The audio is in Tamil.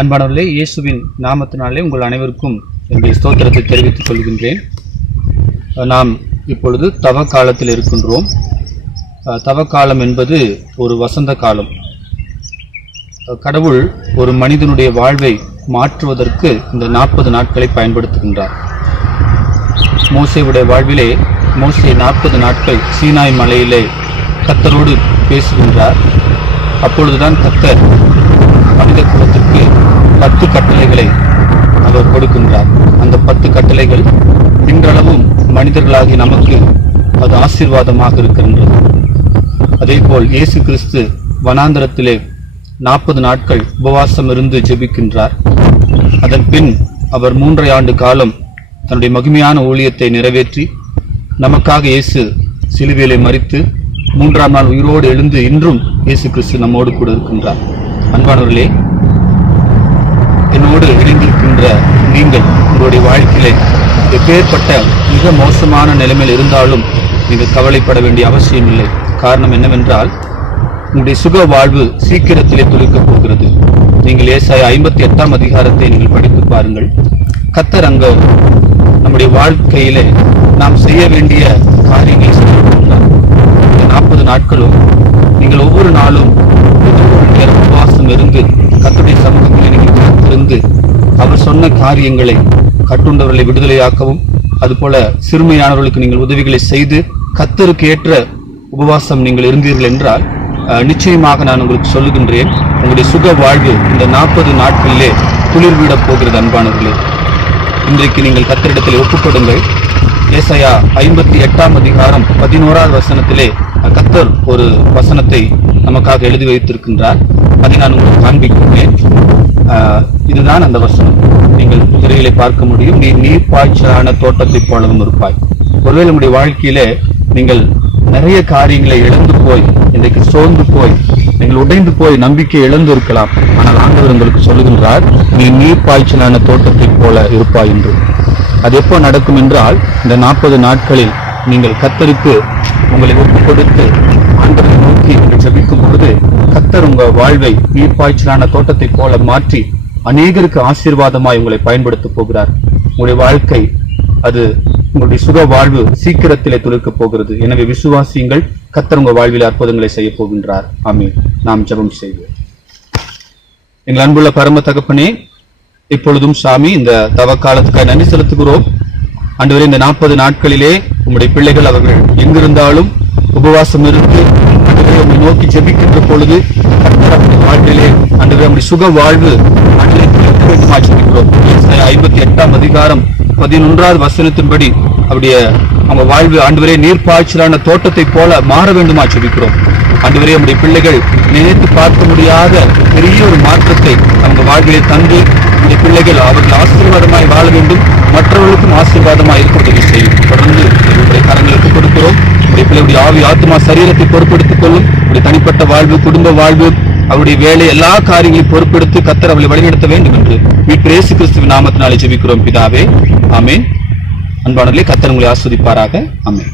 அன்பானவர்களே இயேசுவின் நாமத்தினாலே உங்கள் அனைவருக்கும் என்னுடைய ஸ்தோத்திரத்தை தெரிவித்துக் கொள்கின்றேன். நாம் இப்பொழுது தவ காலத்தில் இருக்கின்றோம். தவ காலம் என்பது ஒரு வசந்த காலம். கடவுள் ஒரு மனிதனுடைய வாழ்வை மாற்றுவதற்கு இந்த நாற்பது நாட்களை பயன்படுத்துகின்றார். மோசையுடைய வாழ்விலே மோசை நாற்பது நாட்கள் சீனாய் மலையிலே கத்தரோடு பேசுகின்றார். அப்பொழுதுதான் கத்தர் மனித பத்து கட்டளைகளை அவர் கொடுக்கின்றார். அந்த பத்து கட்டளைகள் இன்றளவும் மனிதர்களாகி நமக்கு அது ஆசீர்வாதமாக இருக்கின்றது. அதேபோல் இயேசு கிறிஸ்து வனாந்தரத்திலே நாற்பது நாட்கள் உபவாசம் இருந்து ஜெபிக்கின்றார். அதன் பின் அவர் மூன்றை ஆண்டு காலம் தன்னுடைய மகிமையான ஊழியத்தை நிறைவேற்றி நமக்காக இயேசு சிலுவையிலே மறித்து மூன்றாம் நாள் உயிரோடு எழுந்து இன்றும் இயேசு கிறிஸ்து நம்மோடு கூட இருக்கின்றார். அன்பானவர்களே என்னோடு இணைந்திருக்கின்ற நீங்கள் உங்களுடைய வாழ்க்கையில் எப்பேற்பட்ட மிக மோசமான நிலைமையில் இருந்தாலும் நீங்கள் கவலைப்பட வேண்டிய அவசியம் இல்லை. காரணம் என்னவென்றால் உங்களுடைய சுக வாழ்வு சீக்கிரத்திலே துளிக்கப் போகிறது. நீங்கள் ஏசாய ஐம்பத்தி எட்டாம் அதிகாரத்தை நீங்கள் படித்து பாருங்கள். கத்தர் அங்க நம்முடைய வாழ்க்கையிலே நாம் செய்ய வேண்டிய காரியங்களை செய்கின்றார் இந்த நாற்பது நாட்களும் நீங்கள் ஒவ்வொரு நாளும் ஒவ்வொரு நேரம் உபவாசம் இருந்து கத்துடைய சமூகத்தில் இருந்து அவர் சொன்ன காரியங்களை கட்டுண்டவர்களை விடுதலையாக்கவும் அதுபோல சிறுமையானவர்களுக்கு நீங்கள் உதவிகளை செய்து கத்தருக்கு ஏற்ற உபவாசம் நீங்கள் இருந்தீர்கள் என்றால் அஹ், நிச்சயமாக நான் உங்களுக்கு சொல்லுகின்றேன் உங்களுடைய சுக வாழ்வு இந்த நாற்பது நாட்களிலே குளிர்விடப் போகிறது அன்பானவர்களே. இன்றைக்கு நீங்கள் கத்தரிடத்தில் ஒப்புக்கொடுங்கள். ஏசையா ஐம்பத்தி எட்டாம் அதிகாரம் பதினோராவது வசனத்திலே கத்தர் ஒரு வசனத்தை நமக்காக எழுதி வைத்திருக்கின்றார். அதை நான் உங்களுக்கு காண்பிக்கிறேன் இதுதான் அந்த வசனம். நீங்கள் திரையிலே பார்க்க முடியும் நீ நீர் பாய்ச்சலான தோட்டத்தைப் போலவும் இருப்பாய். ஒருவேளை நம்முடைய வாழ்க்கையிலே நீங்கள் நிறைய காரியங்களை இழந்து போய் இன்றைக்கு சோர்ந்து போய் நீங்கள் உடைந்து போய் நம்பிக்கை இழந்து இருக்கலாம் ஆனால் ஆண்டவர் உங்களுக்கு சொல்லுகின்றார் நீ நீர் பாய்ச்சலான தோட்டத்தைப் போல இருப்பாய் என்று. அது எப்போ நடக்கும் என்றால் இந்த நாற்பது நாட்களில் நீங்கள் கத்தருக்கு உங்களை ஒப்புக் கொடுத்து ஆண்டவரை நோக்கி நீங்கள் ஜபிக்கும் பொழுது கத்தர் உங்கள் வாழ்வை நீர்ப்பாய்ச்சலான தோட்டத்தை போல மாற்றி அநேகருக்கு ஆசீர்வாதமாய் உங்களை பயன்படுத்தப் போகிறார். உங்களுடைய வாழ்க்கை அது உங்களுடைய சுக வாழ்வு சீக்கிரத்திலே துளிர்க்கப் போகிறது. எனவே விசுவாசியங்கள் கத்தர் உங்க வாழ்வில் அற்புதங்களை செய்ய போகின்றார். ஆமீன். நாம் ஜெபம் செய்வோம். எங்கள் அன்புள்ள பரம தகப்பனே இப்பொழுதும் சாமி இந்த தவக்காலத்துக்காக நன்றி செலுத்துகிறோம். அன்றுவரை இந்த நாற்பது நாட்களிலே உங்களுடைய பிள்ளைகள் அவர்கள் எங்கிருந்தாலும் உபவாசம் இருந்து அன்றுவரை உம்மை நோக்கி ஜெபிக்கின்ற பொழுது கர்த்தர் அவருடைய வாழ்விலே ஆண்டவரே நம்முடைய சுக வாழ்வு ஐம்பத்தி எட்டாம் அதிகாரம் பதினொன்றாவது வசனத்தின்படி அவருடைய அவங்க வாழ்வு ஆண்டவரே நீர்ப்பாய்ச்சலான தோட்டத்தை போல மாற வேண்டுமா ஜெபிக்கிறோம் ஆண்டவரே நம்முடைய பிள்ளைகள் நினைத்து பார்க்க முடியாத பெரிய ஒரு மாற்றத்தை அவங்க வாழ்வில் தந்து இந்த பிள்ளைகள் அவர்கள் ஆசீர்வாதமாய் வாழ வேண்டும். மற்றவர்களுக்கும் ஆசீர்வாதமாய் இருக்க உதவி செய்யும் தொடர்ந்து எங்களுடைய கரங்களுக்கு கொடுக்கிறோம். உடைய பிள்ளையுடைய ஆவி ஆத்மா சரீரத்தை பொறுப்படுத்திக் கொள்ளும். உடைய தனிப்பட்ட வாழ்வு குடும்ப வாழ்வு அவருடைய வேலை எல்லா காரியங்களையும் பொறுப்பெடுத்து கத்தர் அவளை வழிநடத்த வேண்டும் என்று மீட்பு இயேசு கிறிஸ்துவின் நாமத்தினாலே ஜெபிக்கிறோம். பிதாவே ஆமென். அன்பானவர்களே கத்தர் உங்களை ஆஸ்வதிப்பாராக. ஆமென்.